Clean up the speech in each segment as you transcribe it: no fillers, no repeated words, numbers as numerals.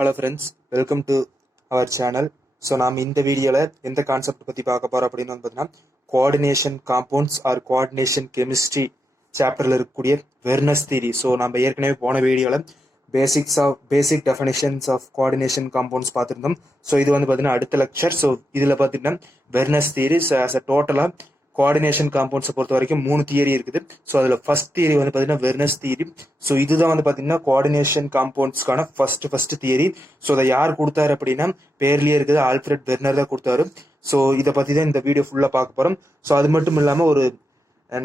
Hello friends, welcome to our channel. So நாம் இந்த வீடியோல எந்த கான்செப்ட் பத்தி பார்க்க போறோம் அப்படின்னு பார்த்தீங்கன்னா coordination compounds R coordination chemistry சாப்டர்ல இருக்கக்கூடிய வெர்னர்ஸ் தியரி. ஸோ நம்ம ஏற்கனவே போன வீடியோல பேசிக் டெஃபினிஷன்ஸ் ஆஃப் கோஆர்டினேஷன் காம்பவுண்ட்ஸ் பார்த்துருந்தோம். ஸோ இது பார்த்தீங்கன்னா அடுத்த லெக்சர். ஸோ இதில் பார்த்தீங்கன்னா வெர்னர்ஸ் தியரி ஆஸ் அ டோட்டலாக கோஆர்டினேஷன் காம்பவுண்ட்ஸை பொறுத்த வரைக்கும் 3 தியரி இருக்குது. ஸோ அதில் ஃபர்ஸ்ட் தியரி பார்த்தீங்கன்னா வெர்னர்ஸ் தியரி. ஸோ இதுதான் பார்த்தீங்கன்னா கோஆர்டினேஷன் காம்பவுண்ட்ஸ்க்கான ஃபர்ஸ்ட் தியரி. ஸோ அதை யார் கொடுத்தாரு அப்படின்னா பேர்லயே இருக்குது, ஆல்ஃபிரட் வெர்னர் தான் கொடுத்தாரு. ஸோ இதை பற்றி தான் இந்த வீடியோ ஃபுல்லாக பார்க்க போகிறோம். ஸோ அது மட்டும் இல்லாமல் ஒரு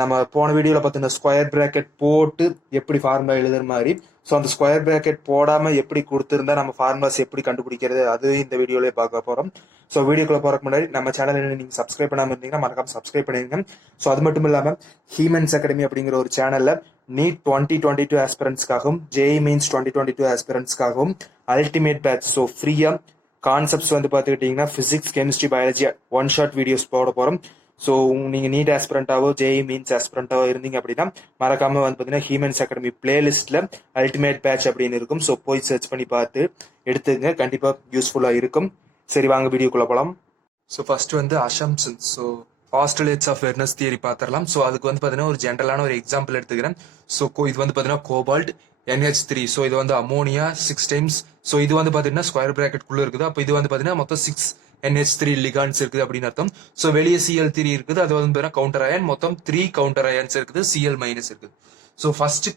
நம்ம போன வீடியோவில் பார்த்தீங்கன்னா ஸ்கொயர் பிராக்கெட் போட்டு எப்படி ஃபார்முலா எழுதுற மாதிரி, ஸோ அந்த ஸ்கொயர் பிராக்கெட் போடாமல் எப்படி கொடுத்துருந்தா நம்ம ஃபார்முலாஸ் எப்படி கண்டுபிடிக்கிறது அது இந்த வீடியோலேயே பார்க்க போகிறோம். ஸோ வீடியோக்குள்ள போகிறக்கு முன்னாடி நம்ம சேனல் நீங்கள் சப்ஸ்கிரைப் பண்ணாமல் இருந்தீங்கன்னா மறக்காம சப்ஸ்கிரைப் பண்ணிடுங்க. ஸோ அது மட்டும் இல்லாமல் ஹீமன்ஸ் அகாடமி அப்படிங்கிற ஒரு சேனலில் NEET 2022 ஆஸ்பிரன்ஸ்க்காகவும் JEE மீன்ஸ் 2022 ஆஸ்பிரன்ஸ்க்காகவும் அல்டிமேட் பேட்ச் ஸோ ஃப்ரீயாக கான்செப்ட்ஸ் பார்த்துக்கிட்டிங்கன்னா physics chemistry biology one shot videos போட போகிறோம். ஸோ நீங்கள் நீட் ஆஸ்பிரண்டாவோ JEE மீன்ஸ் ஆஸ்பிரண்டாவோ இருந்தீங்க அப்படின்னா மறக்காம பார்த்தீங்கன்னா ஹியூமன்ஸ் அகாடமி பிளேலிஸ்ட்ல அல்டிமேட் பேட்ச் அப்படின்னு இருக்கும். ஸோ போய் சர்ச் பண்ணி பார்த்து எடுத்துங்க, கண்டிப்பாக யூஸ்ஃபுல்லாக இருக்கும். சரி வாங்க வீடியோக்குள்ள போகலாம். So first assumptions. So postulates of Werner's theory பார்த்துடலாம். ஸோ அதுக்கு பார்த்தீங்கன்னா ஒரு ஜென்ரலான ஒரு எக்ஸாம்பிள் எடுத்துக்கிறேன். ஸோ இது பார்த்தீங்கன்னா கோபால்ட் NH3. ஸோ இது அமோனியா 6 டைம்ஸ். ஸோ இது பார்த்தீங்கன்னா ஸ்கொயர் பிராக்கெட் குள்ள இருக்குது. அப்போ இது பார்த்தீங்கன்னா மொத்தம் 6 NH3 லிகான்ஸ் இருக்குது அப்படின்னு அர்த்தம். ஸோ வெளியே Cl3 இருக்குது, அது பார்த்தீங்கன்னா கவுண்டர் அயன், மொத்தம் 3 கவுண்டர் அயன்ஸ் இருக்குது, Cl- இருக்குது. ஸோ ஃபர்ஸ்ட்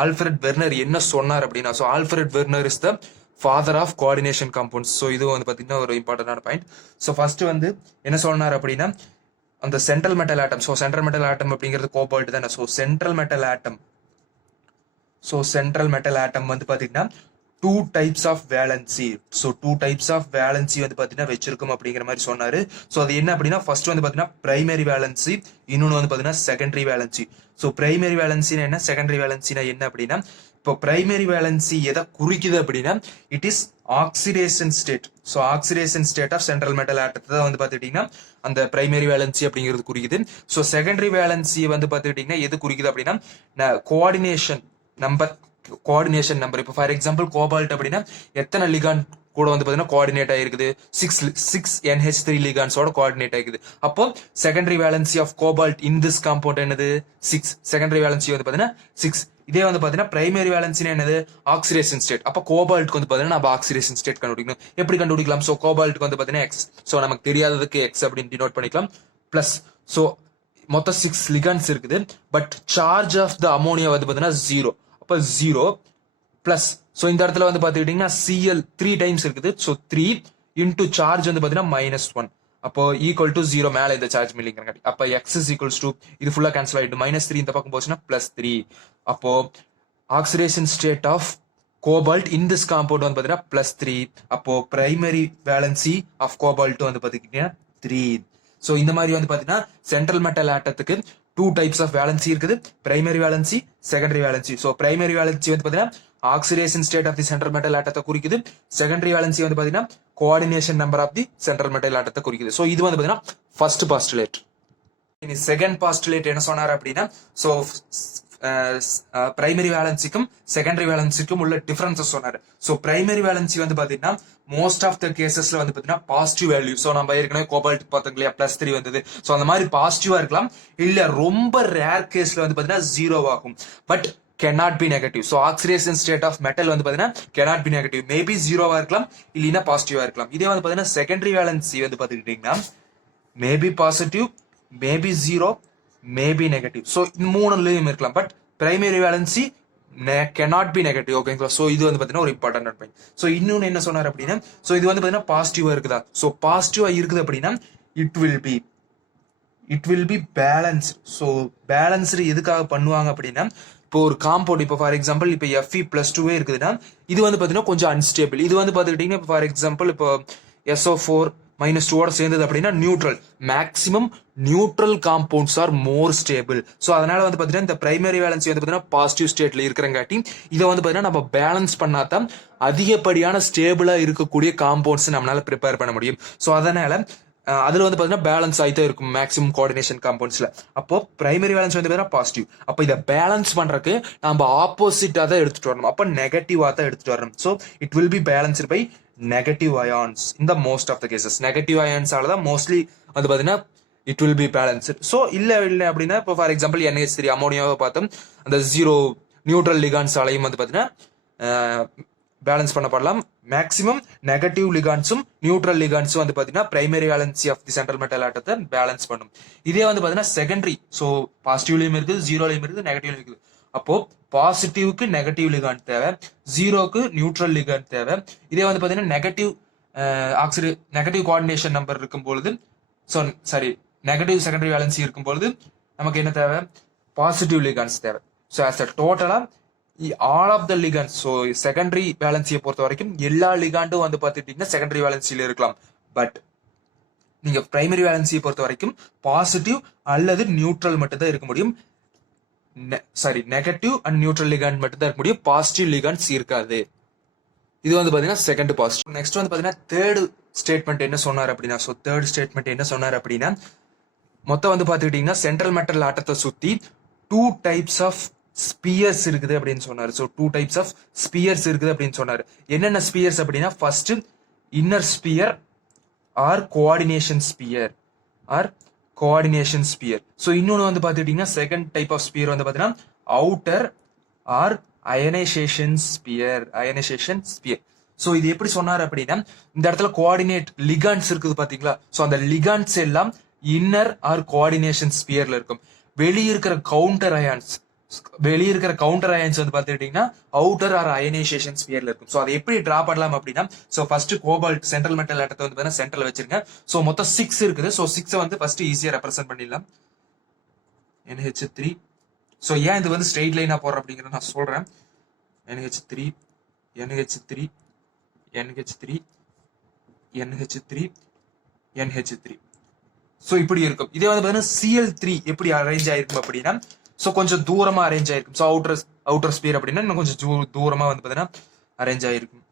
ஆல்ஃபிரட் வெர்னர் என்ன சொன்னார் அப்படின்னா, so Alfred Werner is the father of coordination compounds. So இது பார்த்தீங்கன்னா ஒரு இம்பார்ட்டன்டான பாயிண்ட். ஸோ ஃபர்ஸ்ட் என்ன சொன்னார் அப்படின்னா அந்த central metal atom. So central metal atom அப்படிங்கிறது கோபால்ட் தானே. ஸோ சென்ட்ரல் மெட்டல் ஆட்டம் பார்த்தீங்கன்னா 2 types of valency. So 2 types of valency பார்த்தீங்கன்னா வச்சிருக்கும் அப்படிங்கிற மாதிரி சொன்னாரு. ஸோ அது என்ன அப்படின்னா ஃபர்ஸ்ட் பார்த்தீங்கன்னா பிரைமரி வேலன்சி, இன்னொன்று பார்த்தீங்கன்னா செகண்டரி வேலன்சி. ஸோ பிரைமரி வேலன்சினா என்ன, செகண்டரி வேலன்சினா என்ன அப்படின்னா, இப்போ பிரைமரி வேலன்சி எதை குறிக்குது அப்படின்னா it is oxidation state. So oxidation state of central metal ஆட்டத்தை தான் பார்த்துக்கிட்டீங்கன்னா அந்த பிரைமரி வேலன்சி அப்படிங்கிறது குறிக்குது. ஸோ செகண்டரி வேலன்சி பார்த்துக்கிட்டீங்கன்னா எது குறிக்குது அப்படின்னா கோஆர்டினேஷன் நம்பர். இப்போ ஃபார் எக்ஸாம்பிள் கோபால்ட் அப்படின்னா எத்தனை லிகான் கூட பார்த்தீங்கன்னா கோஆர்டினேட் ஆயிருக்குது, 6 NH3 லிகான்ஸோட கோஆர்டினேட் ஆயிருக்குது. அப்போ secondary valency of cobalt in this compound என்னது 6. செகண்டரி வேலன்சி பார்த்தீங்கன்னா 6. இதே பார்த்தீங்கன்னா பிரைமரி வேலன்சினா என்னது ஆக்சிடேஷன் ஸ்டேட். அப்போ கோபால்ட்க்கு பார்த்தீங்கன்னா நம்ம ஆக்சிடேஷன் ஸ்டேட் கண்டுபிடிக்கணும். எப்படி கண்டுபிடிக்கலாம், ஸோ கோபால்ட்க்கு பார்த்தீங்கன்னா X. ஸோ நமக்கு தெரியாததுக்கு X அப்படின்னு டினோட் பண்ணிக்கலாம். பிளஸ் ஸோ மொத்தம் 6 லிகான்ஸ் இருக்குது, but charge of the ammonia பார்த்தீங்கன்னா 0. அப்போ 0 பிளஸ் ஸோ இந்த இடத்துல பார்த்துக்கிட்டீங்கன்னா Cl 3 டைம்ஸ் இருக்குது. ஸோ 3 இன்டூ சார்ஜ் பார்த்தீங்கன்னா -1. அப்போ ஈக்குவல் டு 0 மேலே இந்த சார்ஜ் மில்லிங்கிறங்காட்டி. அப்போ X இஸ் ஈக்குவல்ஸ் டு இது ஃபுல்லாக கேன்சல் ஆகிட்டு -3 இந்த பக்கம் போச்சுன்னா +3. அப்போ oxidation state of cobalt in this compound பார்த்தீங்கன்னா +3. அப்போ பிரைமரி வேலன்சி ஆஃப் கோபால்ட் பார்த்துக்கிட்டீங்கன்னா 3. ஸோ இந்த மாதிரி பார்த்தீங்கன்னா சென்ட்ரல் மெட்டல் ஆட்டத்துக்கு 2 types ஆஃப் வேலன்சி இருக்குது, primary valency, secondary valency. So primary valency பார்த்தீங்கன்னா oxidation state of the central metal ஆட்டத்தை குறிக்குது. செகண்டரி வேலன்சி பார்த்தீங்கன்னா coordination number of the central metal ஆட்டத்தை குறிக்குது. ஸோ இது பார்த்தீங்கன்னா ஃபர்ஸ்ட் பாஸ்டுலேட். இனி செகண்ட் பாஸ்டுலேட் என்ன சொன்னார் அப்படின்னா, ஸோ பிரைமரி வேலன்சிக்கும் செகண்டரி வேலன்சிக்கும் உள்ள டிஃபரன்சஸ் சொன்னாரு. ஸோ பிரைமரி வேலன்சி பாத்தீங்கன்னா மோஸ்ட் ஆஃப் த கேசஸ்ல பாத்தீங்கன்னா பாசிட்டிவ் வேல்யூ. ஸோ நம்ம ஏற்கனவே கோபால்ட் பார்த்தோம் இல்லையா, +3 வந்தது. ஸோ அந்த மாதிரி பாசிட்டிவா இருக்கலாம், இல்ல ரொம்ப ரேர் கேஸ்ல பாத்தீங்கன்னா 0 ஆகும். But cannot be negative. So oxidation state of metal பாத்தீங்கன்னா cannot be negative. Maybe 0 இருக்கலாம், இல்லைன்னா பாசிட்டிவா இருக்கலாம். இதே பாத்தீங்கன்னா செகண்டரி வேலன்சி பாத்துக்கிட்டீங்கன்னா maybe positive, maybe 0, maybe negative. So இந்த 3லயும் இருக்கலாம். But primary valency cannot be negative. ஓகேங்களா. ஸோ இது பார்த்தீங்கன்னா ஒரு இம்பார்ட்டன்ட் பாயிண்ட். ஸோ இன்னொன்று என்ன சொன்னார் அப்படின்னா, ஸோ இது பார்த்தீங்கன்னா பாசிட்டிவா இருக்குதா, ஸோ பாசிட்டிவா இருக்குது அப்படின்னா it will B balance. So balanced எதுக்காக பண்ணுவாங்க அப்படின்னா, இப்போ ஒரு காம்பவுண்ட், இப்போ ஃபார் எக்ஸாம்பிள் இப்போ Fe+2 இருக்குதுன்னா இது பார்த்தீங்கன்னா கொஞ்சம் அன்ஸ்டேபிள். இது பார்த்துக்கிட்டீங்கன்னா இப்போ ஃபார் எக்ஸாம்பிள் இப்போ SO4 -2 சேர்ந்தது அப்படின்னா neutral. Maximum neutral compounds R மோர் ஸ்டேபிள். ஸோ அதனால பார்த்தீங்கன்னா இந்த பிரைமரி வேலன்சி பார்த்தீங்கன்னா பாசிட்டிவ் ஸ்டேட்ல இருக்கிறங்காட்டி இதை பார்த்தீங்கன்னா நம்ம பேலன்ஸ் பண்ணாதான் அதிகப்படியான ஸ்டேபிளா இருக்கக்கூடிய காம்பவுண்ட்ஸ் நம்மளால ப்ரிப்பேர் பண்ண முடியும். ஸோ அதனால அதுல வந்து பாத்தீங்கன்னா பேலன்ஸ் ஆயிட்டே இருக்கும் மேக்ஸிமம் கோஆர்டினேஷன் காம்பவுண்ட்ஸ்ல. அப்போ பிரைமரி வேலன்ஸ் வந்து பாத்தீங்கன்னா பாசிட்டிவ். அப்போ இதை பேலன்ஸ் பண்றதுக்கு நம்ம ஆப்போசிட்டா தான் எடுத்துட்டு வரணும். அப்போ நெகட்டிவா தான் எடுத்துட்டு வரணும். So it will be balanced by negative ions in the most of the cases. Negative அயான்ஸால தான் மோஸ்ட்லி வந்து பாத்தீங்கன்னா it will be balanced. So இல்லை அப்படின்னா இப்போ ஃபார் எக்ஸாம்பிள் NH3 அமோனியாவை பார்த்தோம், அந்த ஜீரோ நியூட்ரல் லிகான்ஸாலையும் வந்து பாத்தீங்கன்னா பேலன்ஸ் பண்ணப்படலாம். மேக்ஸிமம் நெகட்டிவ் லிகான்ஸும் நியூட்ரல் லிகான்ஸும் வந்து பாத்தீங்கன்னா primary valency of the central metal ஆட்டத்தை பேலன்ஸ் பண்ணும். இதே வந்து பாத்தீங்கன்னா செகண்டரி, ஸோ பாசிட்டிவ்லயும் இருக்குது, ஜீரோலையும் இருக்குது, நெகட்டிவ்லயும் இருக்குது. அப்போ பாசிட்டிவ்க்கு நெகட்டிவ் லிகான் தேவை, ஜீரோக்கு நியூட்ரல் லிகான் தேவை. இதே வந்து பாத்தீங்கன்னா நெகட்டிவ் கோஆர்டினேஷன் நம்பர் இருக்கும் பொழுது, நெகட்டிவ் செகண்டரி வேலன்சி இருக்கும் பொழுது நமக்கு என்ன தேவை, பாசிட்டிவ் லிகான்ஸ் தேவை. ஸோ ஆஸ் அ டோட்டலா all of the ligands, so secondary வேலன்சியை பொறுத்த வரைக்கும் எல்லா லிகாண்டும் வந்து பார்த்துட்டீங்கன்னா செகண்டரி வேலன்சியில் இருக்கலாம். பட் நீங்க பிரைமரி வேலன்சியை பொறுத்த வரைக்கும் பாசிட்டிவ் அல்லது நியூட்ரல் மட்டும் தான் இருக்க முடியும். நெகட்டிவ் அண்ட் நியூட்ரல் லிகாண்ட் மட்டும் தான் இருக்க முடியும், பாசிட்டிவ் லிகான்ஸ் இருக்காது. இது வந்து பாத்தீங்கன்னா செகண்ட் பாசிட்டிவ். நெக்ஸ்ட் வந்து பாத்தீங்கன்னா தேர்ட் ஸ்டேட்மெண்ட் என்ன சொன்னார் அப்படின்னா, ஸோ தேர்ட் ஸ்டேட்மெண்ட் என்ன சொன்னார் அப்படின்னா, மொத்தம் வந்து பாத்துக்கிட்டீங்கன்னா சென்ட்ரல் மெட்டல் ஆட்டத்தை சுத்தி 2 டைப்ஸ் ஆஃப் ஸ்பியர்ஸ் இருக்குது அப்படின்னு சொன்னாரு. ஸோ 2 டைப்ஸ் ஆஃப் ஸ்பியர்ஸ் இருக்குது அப்படின்னு சொன்னாரு. என்னென்ன ஸ்பியர்ஸ் அப்படின்னா, first inner sphere or coordination sphere. So இன்னொன்று வந்து பார்த்துக்கிட்டீங்கன்னா செகண்ட் டைப் ஆஃப் ஸ்பியர் வந்து பார்த்தீங்கன்னா outer or ionisation sphere. So இது எப்படி சொன்னார் அப்படின்னா, இந்த இடத்துல கோஆர்டினேட் லிகான்ஸ் இருக்குது பாத்தீங்களா, ஸோ அந்த லிகான்ஸ் எல்லாம் இன்னர் ஆர் கோஆர்டினேஷன் ஸ்பியர்ல இருக்கும். வெளியே இருக்கிற கவுண்டர் அயன்ஸ் வந்து பார்த்துக்கிட்டீங்கன்னா அவுட்டர் ஆர் அயனைசேஷன் ஸ்பியர்ல இருக்கும். ஸோ அதை எப்படி டிரா பண்ணலாம் அப்படின்னா, so first cobalt central metal ஆட்டத்தை வந்து சென்ட்ரல் வச்சிருங்க. ஸோ மொத்தம் 6 இருக்குது. ஸோ 6 வந்து ஃபர்ஸ்ட் ஈஸியா ரெப்ரசென்ட் பண்ணிடலாம், NH3. ஸோ ஏன் இது வந்து ஸ்ட்ரெயிட் லைனா போடுறேன் அப்படிங்கிறத நான் சொல்றேன். NH3 NH3 NH3 NH3 NH3. So இப்படி இருக்கும். இதே வந்து பார்த்தீங்கன்னா Cl3 எப்படி அரேஞ்ச் ஆயிருக்கும் அப்படின்னா, ஸோ கொஞ்சம் தூரமா அரேஞ்ச் ஆயிருக்கும். ஸோ அவுட்டர் ஸ்பியர் அப்படின்னா இன்னும் கொஞ்சம் தூரமா வந்து பார்த்தீங்கன்னா அரேஞ்ச் ஆயிருக்கும்.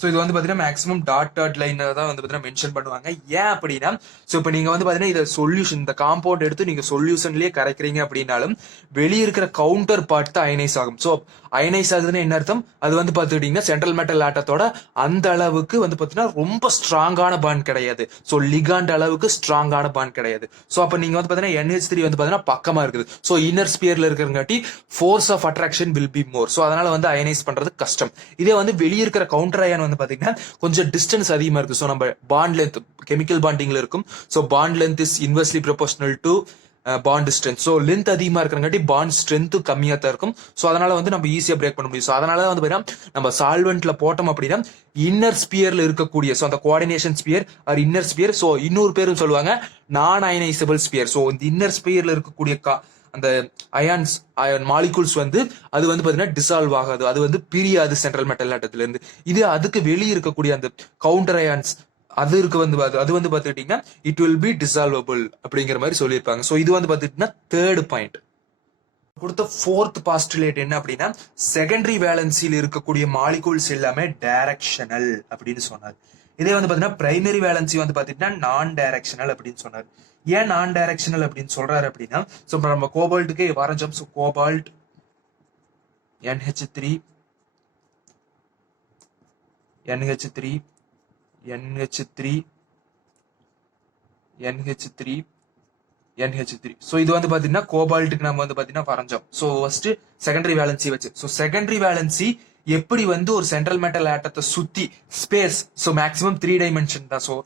ஸோ இது வந்து பார்த்தீங்கன்னா மேக்ஸிமம் டாட் லைன் தான் வந்து பார்த்தீங்கன்னா மென்ஷன் பண்ணுவாங்க. ஏன் அப்படின்னா, ஸோ இப்போ நீங்கள் வந்து பார்த்தீங்கன்னா இதை சொல்யூஷன், இந்த காம்பவுண்ட் எடுத்து நீங்கள் சொல்யூஷன்லேயே கரைக்கிறீங்க அப்படின்னாலும் வெளியே இருக்கிற கவுண்டர் பார்ட் தான் அயனைஸ் ஆகும். ஸோ அயனைஸ் ஆகுதுன்னு என்ன அர்த்தம், அது வந்து பார்த்துக்கிட்டீங்கன்னா சென்ட்ரல் மெட்டல் ஆட்டத்தோட அந்த அளவுக்கு வந்து பார்த்தீங்கன்னா ரொம்ப ஸ்ட்ராங்கான பாண்ட் கிடையாது. ஸோ லிகாண்ட் அளவுக்கு ஸ்ட்ராங்கான பாண்ட் கிடையாது. ஸோ அப்போ நீங்கள் வந்து பார்த்தீங்கன்னா NH3 வந்து பார்த்தீங்கன்னா பக்கமாக இருக்குது. ஸோ இன்னர் ஸ்பியர்ல இருக்கிறங்காட்டி force of attraction will be more. So அதனால வந்து அயனைஸ் பண்றது கஷ்டம். இதே வந்து வெளியே இருக்கிற கவுண்டர் அயன் வந்து பாத்தீங்கன்னா கொஞ்சம் டிஸ்டன்ஸ் அதிகமா இருக்கு. ஸோ நம்ம பாண்ட் லென்த் கெமிக்கல் பாண்டிங்ல இருக்கும். So bond length is inversely proportional to bond strength. So length அதிகமா இருக்கிறங்காட்டி பாண்ட் ஸ்ட்ரென்த் கம்மியா தான் இருக்கும். ஸோ அதனால வந்து நம்ம ஈஸியா பிரேக் பண்ண முடியும். ஸோ அதனால வந்து பாத்தீங்கன்னா நம்ம சால்வெண்ட்ல போட்டோம் அப்படின்னா இன்னர் ஸ்பியர்ல இருக்கக்கூடிய, ஸோ அந்த coordination sphere or inner sphere, so இன்னொரு பேரும் சொல்லுவாங்க நான் அயனைசபிள் ஸ்பியர். ஸோ இந்த இன்னர் ஸ்பியர்ல இருக்கக்கூடிய அந்த அயன் மாலிகூல்ஸ் வந்து அது வந்து பாத்தீங்கன்னா டிசால்வ் ஆகாது, அது வந்து பிரியாது சென்ட்ரல் மெட்டல் ஆட்டத்துல இருந்து. இது அதுக்கு வெளியே இருக்கக்கூடிய அந்த கவுண்டர் அயான்ஸ் அது வந்து பாத்துக்கிட்டீங்கன்னா இட் வில் பி டிசால்வபிள் அப்படிங்கிற மாதிரி சொல்லியிருப்பாங்க. ஸோ இது வந்து பாத்துக்கிட்டீங்கன்னா தேர்ட் பாயிண்ட். கொடுத்த ஃபோர்த் பாஸ்டுலேட் என்ன அப்படின்னா, செகண்டரி வேலன்சியில் இருக்கக்கூடிய மாலிகூல்ஸ் எல்லாமே டைரக்ஷனல் அப்படின்னு சொன்னார். இதே வந்து பாத்தீங்கன்னா பிரைமரி வேலன்சி வந்து பாத்தீங்கன்னா நான் டைரக்ஷனல் அப்படின்னு சொன்னார். ஏன் நான் டைரக்ஷனல் அப்படின்னு சொல்றாரு அப்படின்னா, ஸோ நம்ம கோபால்ட்டுக்கு வரைஞ்சோம். So cobalt NH3 NH3 NH3 NH3 NH3. So இது வந்து பாத்தீங்கன்னா கோபால்ட்டுக்கு நம்ம வந்து பாத்தீங்கன்னா வரைஞ்சோம். ஸோ ஃபர்ஸ்ட் செகண்டரி வேலன்சி வச்சு, ஸோ செகண்டரி வேலன்சி எப்படி வந்து ஒரு சென்ட்ரல் மெட்டல் ஆட்டத்தை சுத்தி ஸ்பேஸ், ஸோ மேக்ஸிமம் 3 டைமென்ஷன் தான். ஸோ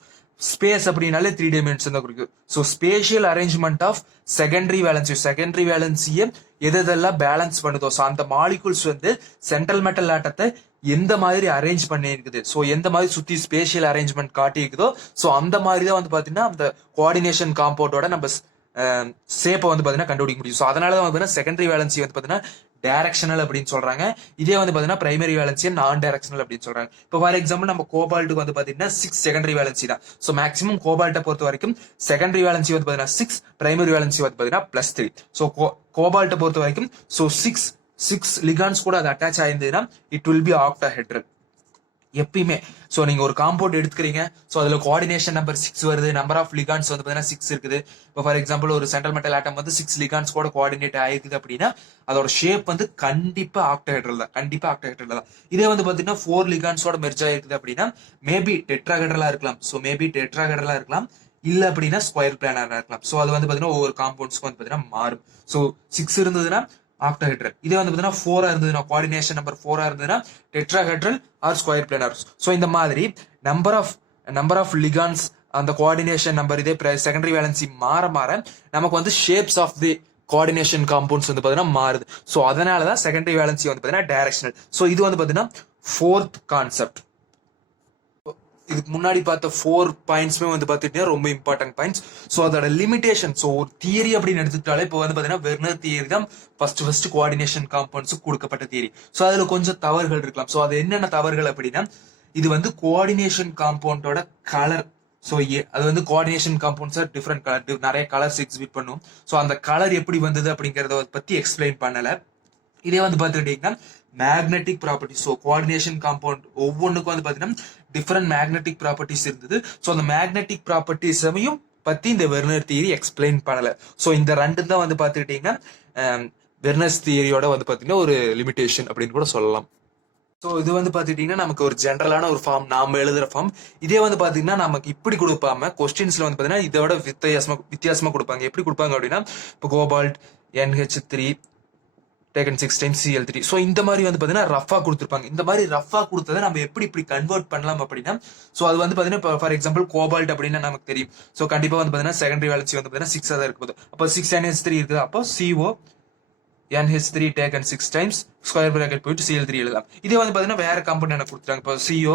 ஸ்பேஸ் அப்படின்னாலே 3 டைமென்ஷன் தான் குறிக்கும். So spatial arrangement of secondary வேலன்சியை எதெல்லாம் பேலன்ஸ் பண்ணுதோ, ஸோ அந்த மாலிகூல்ஸ் வந்து சென்ட்ரல் மெட்டல் ஆட்டத்தை எந்த மாதிரி அரேஞ்ச் பண்ணிருக்குது, ஸோ எந்த மாதிரி சுத்தி ஸ்பேஷியல் அரேஞ்ச்மெண்ட் காட்டியிருக்குதோ, ஸோ அந்த மாதிரி தான் வந்து பாத்தீங்கன்னா அந்த கோஆர்டினேஷன் காம்பவுண்டோட நம்ம ஷேப்பை வந்து பாத்தீங்கன்னா கண்டுபிடிக்க முடியும். ஸோ அதனால தான் வந்து செகண்டரி வேலன்சி வந்து பாத்தீங்கன்னா டைரக்ஷனல் அப்படின்னு சொல்றாங்க. இதே வந்து பாத்தீங்கன்னா பிரைமரி வேலன்சி நான் டைரக்ஷனல் அப்படின்னு சொல்றாங்க. இப்போ ஃபார் எக்ஸாம்பிள் நம்ம கோபால்ட்டுக்கு வந்து பாத்தீங்கன்னா 6 செகண்டரி வேலன்சி தான். ஸோ மேக்ஸிமம் கோபால்ட்டை பொறுத்த வரைக்கும் செகண்டரி வேலன்சி வந்து பாத்தீங்கன்னா 6, பிரைமரி வேலன்சி வந்து பாத்தீங்கன்னா +3. ஸோ கோபால்ட்டை பொறுத்த வரைக்கும் ஸோ 6 லிகான்ஸ் கூட அது அட்டாச் ஆயிருந்ததுன்னா இட் வில் பி ஆக்டாஹெட்ரல். எப்பயுமே ஸோ நீங்க ஒரு காம்பவுண்ட் எடுத்துக்கிறீங்க. ஸோ அதுல கோஆர்டினேஷன் நம்பர் 6 வருது, நம்பர் ஆஃப் லிகான்ஸ் வந்து பார்த்தீங்கன்னா 6 இருக்குது. இப்போ ஃபார் எக்ஸாம்பிள் ஒரு சென்ட்ரல் மெட்டல் ஆட்டம் வந்து 6 லிகான்ஸ் கூட கோஆர்டினேட் ஆயிருக்குது அப்படின்னா அதோட ஷேப் வந்து கண்டிப்பா ஆக்டோஹெட்ரல் தான், கண்டிப்பா ஆக்டோஹெட்ரல் தான். இதே வந்து பாத்தீங்கன்னா 4 லிகான்ஸோட மெர்ஜ் ஆயிருக்குது அப்படின்னா மேபி டெட்ராஹெட்ரலா இருக்கலாம். ஸோ மேபி டெட்ராஹெட்ரலா இருக்கலாம், இல்ல அப்படின்னா ஸ்கொயர் பிளானரா இருக்கலாம். ஸோ அது வந்து பாத்தீங்கன்னா ஒவ்வொரு காம்பவுண்ட்ஸ்க்கு வந்து பாத்தீங்கன்னா மாறும். ஸோ 6 இருந்ததுன்னா ஆக்டோஹெட்ரல், இதே வந்து பாத்தீங்கன்னா 4 இருந்ததுன்னா கோஆர்டினேஷன் நம்பர் 4 இருந்ததுன்னா tetrahedral or square planar. So இந்த மாதிரி நம்பர் ஆஃப் லிகான்ஸ் அந்த கோஆர்டினேஷன் நம்பர் இதே செகண்டரி வேலன்சி மாற மாற நமக்கு வந்து shapes of the coordination compounds வந்து பாத்தீங்கன்னா மாறுது. ஸோ அதனாலதான் செகண்டரி வேலன்சி வந்து பாத்தீங்கன்னா டைரக்ஷனல். ஸோ இது வந்து பாத்தீங்கன்னா ஃபோர்த் கான்செப்ட். இதுக்கு முன்னாடி பார்த்த 4 பாயிண்ட்ஸ்மே வந்து பாத்துட்டீங்கன்னா ரொம்ப இம்பார்ட்டன்ட் பாயிண்ட்ஸ். ஸோ அதோட லிமிடேஷன், ஸோ ஒரு தியரி அப்படின்னு எடுத்துக்கிட்டாலே இப்போ வந்து பாத்தீங்கன்னா வெர்னர் தியரி தான் ஃபர்ஸ்ட் கோஆர்டினேஷன் காம்பவுண்ட்ஸ் கொடுக்கப்பட்ட தியரி. ஸோ அதுல கொஞ்சம் தவறுகள் இருக்கலாம். ஸோ அது என்னென்ன தவறுகள் அப்படின்னா, இது வந்து கோஆர்டினேஷன் காம்பவுண்டோட கலர். ஸோ அது வந்து கோஆர்டினேஷன் காம்பவுண்ட்ஸ் டிஃப்ரெண்ட் கலர், நிறைய கலர்ஸ் எக்ஸிபிட் பண்ணும். ஸோ அந்த கலர் எப்படி வந்தது அப்படிங்கறத பத்தி எக்ஸ்பிளைன் பண்ணல. இதே வந்து பாத்துக்கிட்டீங்கன்னா magnetic property. So coordination compound ஒவ்வொன்றுக்கும் வந்து பாத்தீங்கன்னா டிஃப்ரெண்ட் மேக்னெட்டிக் ப்ராப்பர்ட்டிஸ் இருந்தது. ஸோ அந்த மேக்னெட்டிக் ப்ராப்பர்ட்டிஸையும் பத்தி இந்த வெர்னர் தியரி எக்ஸ்பிளைன் பண்ணல. ஸோ இந்த ரெண்டு தான் வந்து பாத்துக்கிட்டீங்கன்னா வெர்னர்ஸ் தியரியோட வந்து பாத்தீங்கன்னா ஒரு லிமிடேஷன் அப்படின்னு கூட சொல்லலாம். ஸோ இது வந்து பாத்துக்கிட்டீங்கன்னா நமக்கு ஒரு ஜென்ரலான ஒரு ஃபார்ம், நாம எழுதுற ஃபார்ம். இதே வந்து பாத்தீங்கன்னா நமக்கு இப்படி கொடுப்பாம கொஸ்டின்ஸ்ல வந்து பாத்தீங்கன்னா இதோட வித்தியாசமா கொடுப்பாங்க. எப்படி கொடுப்பாங்க அப்படின்னா, இப்போ cobalt NH3 taken 6 times Cl3. So இந்த மாதிரி வந்து பாத்தீங்கன்னா ரஃபா கொடுத்துருப்பாங்க. இந்த மாதிரி ரஃபா கொடுத்ததை நம்ம எப்படி இப்படி கன்வெர்ட் பண்ணலாம் அப்படின்னா, ஸோ அது வந்து பாத்தீங்கன்னா ஃபார் எக்ஸாம்பிள் கோபால்ட் அப்படின்னா நமக்கு தெரியும். ஸோ கண்டிப்பா வந்து பாத்தீங்கன்னா செகண்டரி வேலன்சி வந்து பாத்தீங்கன்னா 6 தான் இருக்கும். அப்போ 6 NH3 இருக்குது. அப்போ CO NH3 taken 6 times square bracket போயிட்டு Cl3 எழுதலாம். இதே வந்து பாத்தீங்கன்னா வேற காம்பவுண்ட் எனக்கு கொடுத்துட்டாங்க. இப்போ CO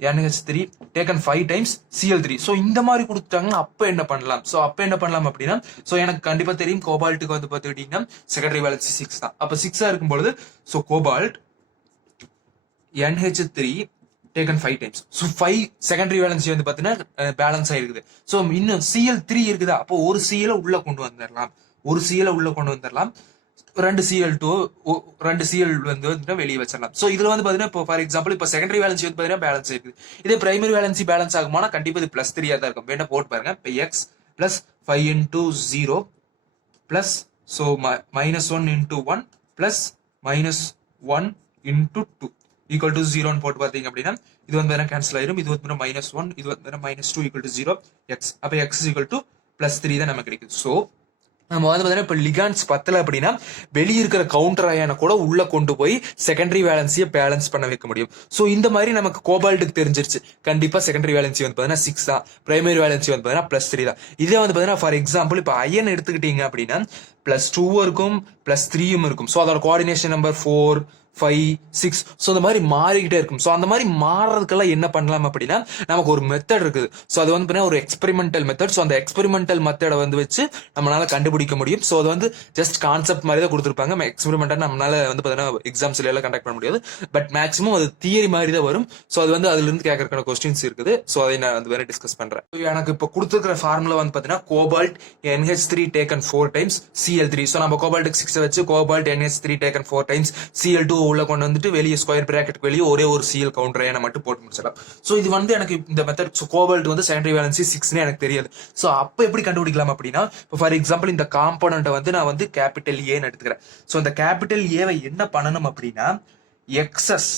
NH3 taken 5 times Cl3. So இந்த மாதிரி கொடுத்துட்டாங்கன்னா அப்ப என்ன பண்ணலாம்? ஸோ அப்ப என்ன பண்ணலாம் அப்படின்னா, ஸோ எனக்கு கண்டிப்பா தெரியும் கோபால்ட்டுக்கு வந்து பாத்துக்கிட்டீங்கன்னா செகண்டரி வேலன்சி 6 தான். அப்ப 6 இருக்கும் பொழுது so cobalt NH3 taken 5 times. So 5 secondary valency வந்து பாத்தீங்கன்னா பேலன்ஸ் ஆயிருக்குது. ஸோ இன்னும் Cl3 இருக்குதா, அப்போ ஒரு Cl உள்ள கொண்டு வந்துடலாம், ஒரு Cl உள்ள கொண்டு வந்துடலாம். 2 Cl வந்து வெளியே வச்சிடலாம். சோ இதுல வந்து பாத்தீங்கன்னா இப்போ ஃபார் எக்ஸாம்பிள் இப்போ செகண்டரி வேலன்சி வந்து பாத்தீங்கன்னா பேலன்ஸ் இருக்குது. இதே பிரைமரி வேலன்சி பேலன்ஸ் ஆகுமானா கண்டிப்பா இது +3 தான் இருக்கும். வேணா போட்டு பாருங்க. இப்போ x + 5 into 0 plus so -1 into 1 plus -1 into 2 equal to 0 ன்னு போட்டு பாத்தீங்க அப்படின்னா இது வந்து கேன்சல் ஆயிரும். இது வந்து -1, இது வந்து -2 equal to 0 x. அப்ப x equal to +3 தான் நமக்கு கிடைக்குது. சோ நம்ம வந்து பாத்தீங்கன்னா இப்ப லிகான்ஸ் பத்தல அப்படின்னா வெளியே இருக்கிற கவுண்டர் அயனை கூட உள்ள கொண்டு போய் செகண்டரி வேலன்சியை பேலன்ஸ் பண்ண வைக்க முடியும். சோ இந்த மாதிரி நமக்கு கோபால்ட்டுக்கு தெரிஞ்சிருச்சு கண்டிப்பா செகண்டரி வேலன்சி வந்து பாத்தீங்கன்னா 6 தான், பிரைமரி வேலன்சி வந்து பாத்தீங்கன்னா +3 தான். இதே வந்து பாத்தீங்கன்னா ஃபார் எக்ஸாம்பிள் இப்ப அயன் எடுத்துக்கிட்டீங்க அப்படின்னா +2 இருக்கும் +3 இருக்கும். சோ அதோட கோஆர்டினேஷன் நம்பர் 4, 5, 6. ஸோ இந்த மாதிரி மாறிக்கிட்டே இருக்கும். ஸோ அந்த மாதிரி மாறுறதுக்கெல்லாம் என்ன பண்ணலாம் அப்படின்னா நமக்கு ஒரு மெத்தட் இருக்குது. ஸோ அது வந்து ஒரு எக்ஸ்பெரிமெண்டல் மெத்தட். ஸோ அந்த எக்ஸ்பெரிமெண்டல் மெத்தடை வந்து வச்சு நம்மளால கண்டுபிடிக்க முடியும். ஸோ அது வந்து ஜஸ்ட் கான்செப்ட் மாதிரி தான் கொடுத்துருப்பாங்க. எக்ஸ்பெரிமெண்டல் நம்மளால வந்து பார்த்தீங்கன்னா எக்ஸாம்ஸ்ல எல்லாம் கண்டக்ட் பண்ண முடியாது. பட் மேக்ஸிமம் அது தியரி மாதிரி தான் வரும். ஸோ அது வந்து அதுல இருந்து கேட்கறதுக்கான கொஸ்டின்ஸ் இருக்குது. ஸோ அதை நான் வந்து வேற டிஸ்கஸ் பண்றேன். எனக்கு இப்போ கொடுத்துருக்கிற ஃபார்முலா வந்து பார்த்தீங்கன்னா cobalt NH3 taken 4 times Cl3. So நம்ம கோபால்ட்டுக்கு 6 வச்சு cobalt NH3 taken 4 times Cl2 உள்ள கொண்டு வந்துட்டு வெளியே ஸ்கொயர் பிராக்கெட் வெளியே ஒரே ஒரு Cl கவுண்டர் அயனை மட்டும் போட்டு முடிச்சிடலாம். சோ இது வந்து எனக்கு இந்த மெத்தட் கோபால்ட் வந்து செகண்டரி வேலன்சி 6ன்னு எனக்கு தெரியாது. சோ அப்ப எப்படி கண்டுபிடிக்கலாம் அப்படின்னா, இப்போ ஃபார் எக்ஸாம்பிள் இந்த காம்பனண்ட்டை வந்து நான் வந்து கேபிட்டல் ஏன்னு எடுத்துக்கிறேன். சோ இந்த கேபிட்டல் ஏவை என்ன பண்ணணும் அப்படின்னா எக்ஸஸ்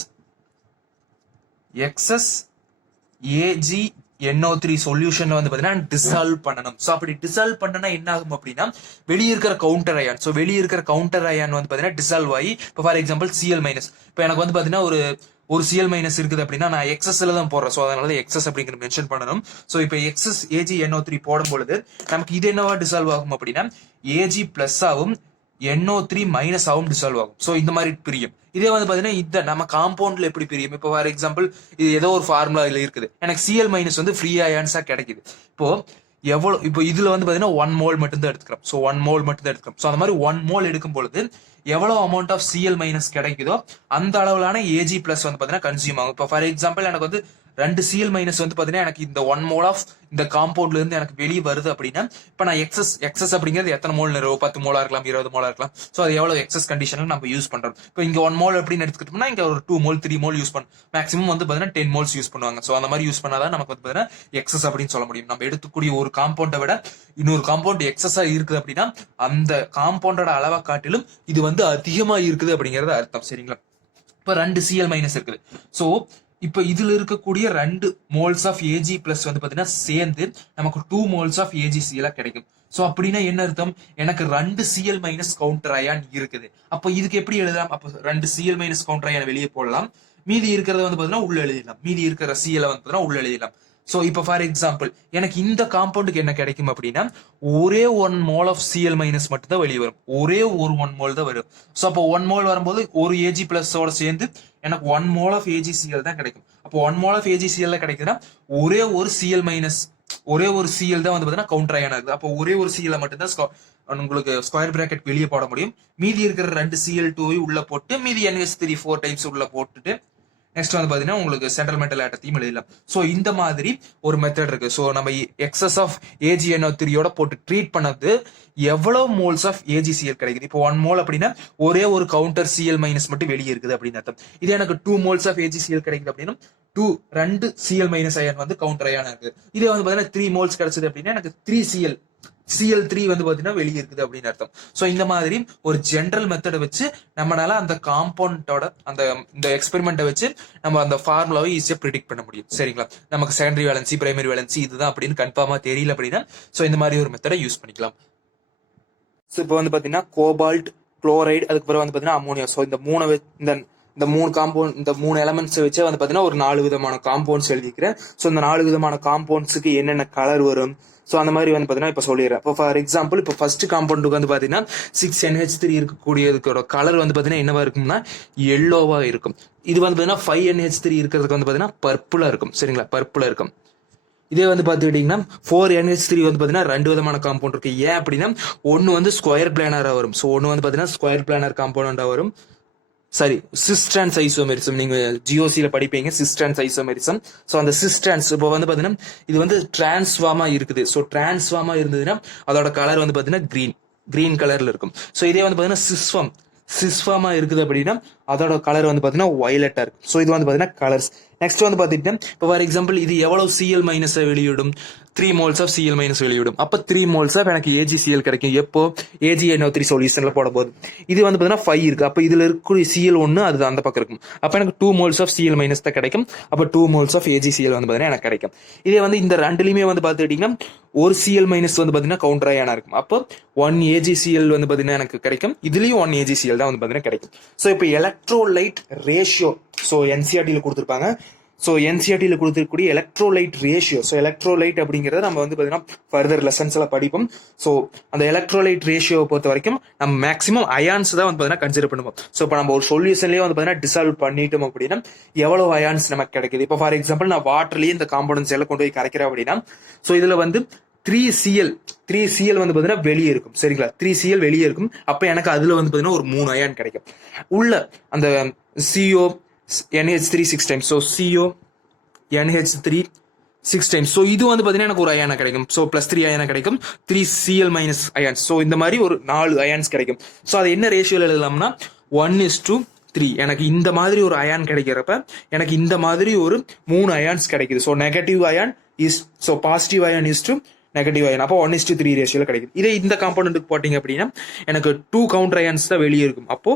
AgNO3 சொல்யூஷன்ல வந்து பாத்தீங்கன்னா டிசால்வ் பண்ணணும். சோ அப்படி டிசால்வ் பண்ணனா என்ன ஆகும் அப்படின்னா வெளியே இருக்கிற கவுண்டர் அயான், சோ வெளியே இருக்கிற கவுண்டர் அயான் வந்து பாத்தீங்கன்னா டிசால்வ் ஆகி இப்போ ஃபார் எக்ஸாம்பிள் Cl-, இப்போ எனக்கு வந்து பாத்தீங்கன்னா ஒரு Cl- இருக்குது அப்படின்னா நான் எக்ஸஸ்ல தான் போடுறேன். ஸோ அதனால எக்ஸஸ் அப்படிங்கிற மென்ஷன் பண்ணணும். ஸோ இப்போ எக்ஸஸ் AgNO3 போடும் பொழுது நமக்கு இது என்னவா டிசால்வ் ஆகும் அப்படின்னா Ag+ ஆகும் NO3- ஆகும் டிசால்வ் ஆகும். ஸோ இந்த மாதிரி பிரியும். இதே வந்து பாத்தீங்கன்னா இந்த நம்ம காம்பவுண்ட்ல எப்படி பிரியும், இப்போ ஃபார் எக்ஸாம்பிள் இது ஏதோ ஒரு ஃபார்முலா இருக்குது, எனக்கு Cl- வந்து ஃப்ரீ அயான்ஸா கிடைக்குது. இப்போ இதுல வந்து பாத்தீங்கன்னா 1 mole மட்டும் தான் எடுத்துக்கிறோம். ஸோ 1 mole மட்டும் தான் எடுத்துக்கிறோம். ஸோ அந்த மாதிரி 1 mole எடுக்கும் பொழுது எவ்வளவு அமௌண்ட் ஆஃப் Cl- கிடைக்குதோ அந்த அளவுலான Ag+ வந்து பாத்தீங்கன்னா கன்சியூம் ஆகும். இப்போ ஃபார் எக்ஸாம்பிள் எனக்கு வந்து 2 Cl மைனஸ் வந்து பாத்தீங்கன்னா எனக்கு இந்த 1 மோல் ஆஃப் இந்த காம்பவுண்ட்ல இருந்து எனக்கு வெளியே வருது அப்படின்னா இப்ப நான் எக்ஸஸ் அப்படிங்கிறது எத்தனை மோல் 10 மோலா இருக்கலாம் 20 மோலா இருக்கலாம். சோ அது எவ்வளவு எக்ஸஸ் கண்டிஷன்ல நம்ம யூஸ் பண்றோம். இப்போ இங்க 1 மோல் அப்படின்னு எடுத்துக்கிட்டோம்னா இங்க ஒரு 2 மோல் 3 மோல் யூஸ் மேக்ஸிமம் வந்து பாத்தீங்கன்னா 10 மோல்ஸ் யூஸ் பண்ணுவாங்க. சோ அந்த மாதிரி யூஸ் பண்ணாதான் நமக்கு வந்து பாத்தீங்கன்னா எக்ஸஸ் அப்படின்னு சொல்ல முடியும். நம்ம எடுத்துக்கூடிய ஒரு காம்பவுண்டை விட இன்னொரு காம்பவுண்ட் எக்ஸஸா இருக்குது அப்படின்னா அந்த காம்பவுண்டோட அளவை காட்டிலும் இது வந்து அதிகமா இருக்குது அப்படிங்கறது அர்த்தம். சரிங்களா? இப்ப 2 Cl மைனஸ் இருக்குது. சோ இப்ப இதுல இருக்கக்கூடிய 2 மோல்ஸ் ஆஃப் Ag பிளஸ் வந்து பாத்தீங்கன்னா சேர்ந்து நமக்கு 2 மோல்ஸ் ஆஃப் AgCl கிடைக்கும். சோ அப்படின்னா என்ன அர்த்தம்? எனக்கு 2 Cl மைனஸ் கவுண்டர் அயான் இருக்குது. அப்ப இதுக்கு எப்படி எழுதலாம்? அப்ப 2 Cl மைனஸ் கவுண்டர் அயான் வெளியே போடலாம். மீதி இருக்கிறத வந்து பாத்தீங்கன்னா உள்ள எழுதிடலாம். மீதி இருக்கிற Cl வந்து பாத்தீங்கன்னா உள்ள எழுதிடலாம். சோ இப்ப ஃபார் எக்ஸாம்பிள் எனக்கு இந்த காம்பவுண்டுக்கு என்ன கிடைக்கும் அப்படின்னா ஒரே 1 மோல் ஆஃப் Cl மைனஸ் மட்டும் தான் வெளியே வரும். ஒரே ஒரு 1 மோல் தான் வரும். சோ அப்போ 1 மோல் வரும்போது ஒரு Ag பிளஸ் ஓட சேர்ந்து எனக்கு 1 மோல் ஆஃப் AgCl தான் கிடைக்கும். அப்போ 1 மோல் ஆஃப் AgCl கிடைக்குதுன்னா ஒரே ஒரு Cl மைனஸ் ஒரே ஒரு Cl தான் வந்து பாத்தீங்கன்னா கவுண்டர் அயான் இருக்குது. அப்போ ஒரே ஒரு Cl மட்டும் தான் உங்களுக்கு ஸ்கொயர் பிராக்கெட் வெளியே போட முடியும். மீதி இருக்கிற 2 Cl2 உள்ள போட்டு மீதி NH3 4 டைம்ஸ் உள்ள போட்டுட்டு நெக்ஸ்ட் வந்து பாத்தீங்கன்னா உங்களுக்கு சென்ட்ரல் மெட்டல் ஆட்டத்தையும் எழுதலாம். சோ இந்த மாதிரி ஒரு மெத்தட் இருக்கு. சோ நம்ம எக்ஸஸ் ஆஃப் AgNO3யோட போட்டு ட்ரீட் பண்ணது எவ்வளவு மோல்ஸ் ஆஃப் AgCl கிடைக்குது. இப்போ 1 மோல் அப்படின்னா ஒரே ஒரு கவுண்டர் Cl மைனஸ் மட்டும் வெளியே இருக்குது அப்படின்னு அர்த்தம். இது எனக்கு 2 மோல்ஸ் ஆஃப் AgCl கிடைக்குது அப்படின்னா 2 Cl மைனஸ் அயன் வந்து கவுண்டர் அயானா இருக்கு. இதே வந்து பாத்தீங்கன்னா 3 மோல்ஸ் கிடைச்சது அப்படின்னா எனக்கு 3 Cl3 வந்து பாத்தீங்கன்னா வெளியே இருக்குது அப்படின்னு அர்த்தம். சோ இந்த மாதிரி ஒரு ஜெனரல் மெத்தடை வச்சு நம்மளால அந்த காம்பவுண்டோட இந்த எக்ஸ்பெரிமெண்ட்டை வச்சு நம்ம அந்த ஃபார்முலாவை ஈஸியா ப்ரிடிக்ட் பண்ண முடியும். சரிங்களா? நமக்கு செகண்டரி வேலன்சி பிரைமரி வேலன்சி இதுதான் அப்படின்னு கன்ஃபார்மா தெரியல அப்படின்னா சோ இந்த மாதிரி ஒரு மெத்தடை யூஸ் பண்ணிக்கலாம். ஸோ இப்போ வந்து பாத்தீங்கன்னா கோபால்ட், குளோரைடு, அதுக்கப்புறம் வந்து பாத்தீங்கன்னா அமோனியா. ஸோ இந்த மூணு காம்பவுண்ட் இந்த 3 எலமெண்ட்ஸ் வச்சு வந்து பாத்தீங்கன்னா ஒரு 4 விதமான காம்பவுண்ட்ஸ் எழுதிக்கிறேன். ஸோ இந்த 4 விதமான காம்பவுண்ட்ஸுக்கு என்னென்ன கலர் வரும் ஸோ அந்த மாதிரி வந்து பாத்தீங்கன்னா இப்போ சொல்லிடுறேன். இப்போ ஃபார் எக்ஸாம்பிள் இப்போ ஃபர்ஸ்ட் காம்பவுண்டுக்கு வந்து பாத்தீங்கன்னா 6NH3 இருக்கக்கூடியதுக்கோட கலர் வந்து பாத்தீங்கன்னா என்னவா இருக்கும்னா எல்லோவா இருக்கும். இது வந்து பாத்தீங்கன்னா 5NH3 இருக்கிறதுக்கு வந்து பாத்தீங்கன்னா பர்பிளா இருக்கும். சரிங்களா? பர்பிளா இருக்கும். இதே வந்து பாத்துக்கிட்டீங்கன்னா 4NH3 வந்து பாத்தீங்கன்னா 2 விதமான காம்பவுண்ட் இருக்கு. ஏன் அப்படின்னா ஒன்னு வந்து ஸ்கொயர் பிளானரா வரும். ஸோ ஒன்னு வந்து பாத்தீங்கன்னா ஸ்கொயர் பிளானர் காம்பவுண்டா வரும். Sorry, cis trans isomerism. நீங்க ஜிஓசியில படிப்பீங்க சிஸ்டான்ஸ் ஐசோமெரிசம். சோ அந்த சிஸ்டான்ஸ் இப்போ வந்து பாத்தீங்கன்னா இது வந்து டிரான்ஸ்ஃபார்மா இருக்குது. சோ டிரான்ஸ்ஃபார்மா இருந்ததுன்னா அதோட கலர் வந்து பாத்தீங்கன்னா கிரீன் கலர்ல இருக்கும். சோ இதே வந்து பாத்தீங்கன்னா சிஸ்ஃபார்மா இருக்குது அப்படின்னா அதோட கலர் வந்து பாத்தீங்கன்னா வயலட்டா இருக்கும். சோ இது வந்து பாத்தீங்கன்னா கலர்ஸ். நெக்ஸ்ட் வந்து பாத்தீங்கன்னா இப்போ ஃபார் எக்ஸாம்பிள் இது எவ்வளவு Cl மைனஸ் வெளியிடும்? 3 மோல்ஸ் ஆஃப் Cl மைனஸ் வெளியிடும். அப்ப 3 மோல்ஸ் ஆஃப் எனக்கு AgCl கிடைக்கும். எப்போ AgNO3 சொல்யூஷன்ல போடும்போது இது வந்து பாத்தீங்கன்னா 5 இருக்கு. அப்ப இதுல இருக்கக்கூடிய Cl ஒன்னு அது அந்த பக்கம் இருக்கும். அப்ப எனக்கு 2 மோல்ஸ் ஆஃப் Cl மைனஸ் தான் கிடைக்கும். அப்ப 2 மோல்ஸ் ஆஃப் AgCl வந்து பாத்தீங்கன்னா எனக்கு கிடைக்கும். இதே வந்து இந்த ரெண்டுலயுமே வந்து பாத்துக்கிட்டீங்கன்னா ஒரு Cl மைனஸ் வந்து பாத்தீங்கன்னா கவுண்டர் அயானா இருக்கும். அப்போ 1 AgCl வந்து பாத்தீங்கன்னா எனக்கு கிடைக்கும். இதுலயும் 1 AgCl தான் வந்து பாத்தீங்கன்னா கிடைக்கும். சோ இப்போ எலக்ட்ரோலைட் ரேஷியோ சோ NCERT-ல கொடுத்திருப்பாங்க. ஸோ NCERT-ல கொடுத்துருக்கூடிய எலக்ட்ரோலைட் ரேஷியோ. ஸோ எலக்ட்ரோலைட் அப்படிங்கிறத நம்ம வந்து பார்த்தீங்கன்னா ஃபர்தர் லெசன்ஸ்ல படிப்போம். ஸோ அந்த எலக்ட்ரோலைட் ரேஷியோவை பொறுத்த வரைக்கும் நம்ம மேக்ஸிமம் அயான்ஸ் தான் வந்து பார்த்தீங்கன்னா கன்சிடர் பண்ணுவோம். ஸோ இப்போ நம்ம ஒரு சொல்யூஷன்லேயே வந்து பார்த்தீங்கன்னா டிசால்வ் பண்ணிட்டோம் அப்படின்னா எவ்வளவு அயான்ஸ் நமக்கு கிடைக்குது. இப்போ ஃபார் எக்ஸாம்பிள் நான் வாட்டர்லேயே இந்த காம்பவுண்ட்ஸ் எல்லாம் கொண்டு போய் கரைக்கிறேன் அப்படின்னா ஸோ இதுல வந்து 3Cl வந்து பாத்தீங்கன்னா வெளியே இருக்கும். சரிங்களா? 3Cl வெளியே இருக்கும். அப்ப எனக்கு அதுல வந்து பாத்தீங்கன்னா ஒரு 3 அயான் கிடைக்கும். உள்ள அந்த CO NH3 6 times. So CO NH3 6 times. So இது வந்து பாத்தீங்கன்னா எனக்கு ஒரு அயானா கிடைக்கும். ஸோ +3 அயானா கிடைக்கும். 3Cl minus ions. ஸோ இந்த மாதிரி ஒரு 4 அயான்ஸ் கிடைக்கும். ஸோ அது என்ன ரேஷியோல எழுதலாம்னா 1:3. எனக்கு இந்த மாதிரி ஒரு அயான் கிடைக்கிறப்ப எனக்கு இந்த மாதிரி ஒரு 3 அயான்ஸ் கிடைக்குது. So negative ion positive ion negative ion. அப்போ 1:3 ரேஷியோல கிடைக்குது. இதே இந்த காம்பவுண்டுக்கு போட்டீங்க அப்படின்னா எனக்கு 2 கவுண்டர் அயான்ஸ் தான் வெளியே இருக்கும். அப்போ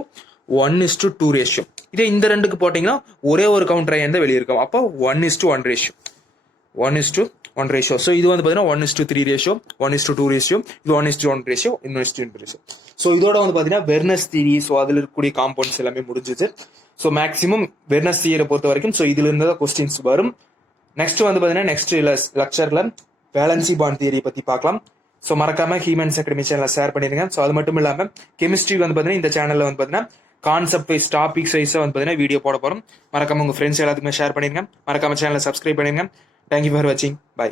1:2 ரேஷியோ. இதே இந்த ரெண்டுக்கு போட்டீங்கன்னா ஒரே ஒரு கவுண்டர் அயான் தான் வெளியே இருக்கும். அப்போ 1:1 ரேஷியோ. 1:1 ரேஷியோ. ஸோ இது வந்து பாத்தீங்கன்னா 1:3 ரேஷியோ, 1:2 ரேஷியோ, இது 1:1 ரேஷியோ, 1:2 ரேஷியோ. ஸோ இதோட வந்து பாத்தீங்கன்னா வெர்னஸ் தியரி. ஸோ அதுல இருக்கக்கூடிய காம்பவுண்ட்ஸ் எல்லாமே முடிஞ்சிச்சு. ஸோ மேக்ஸிமம் வெர்னஸ் தியரியை பொறுத்த வரைக்கும் ஸோ இதுல இருந்து தான் கொஸ்டின்ஸ் வரும். நெக்ஸ்ட் வந்து பாத்தீங்கன்னா நெக்ஸ்ட் லெக்சர்ல வேலன்சி பாண்ட் தியரி பத்தி பார்க்கலாம். ஸோ மறக்காம ஹியூமன்ஸ் அகாடமி சேனலை ஷேர் பண்ணிருங்க. ஸோ அது மட்டும் இல்லாம கெமிஸ்ட்ரி வந்து பாத்தீங்கன்னா இந்த சேனல்ல வந்து பாத்தீங்கன்னா கான்செப்ட் வைஸ் டாபிக்ஸ் வைஸா வந்து பாத்தீங்கன்னா வீடியோ போட போறோம். மறக்காம உங்க ஃப்ரெண்ட்ஸ் எல்லாத்துக்குமே ஷேர் பண்ணிருங்க. மறக்காம சேனலை சப்ஸ்கிரைப் பண்ணிருங்க. தேங்க்யூ ஃபார் வாட்சிங். பை.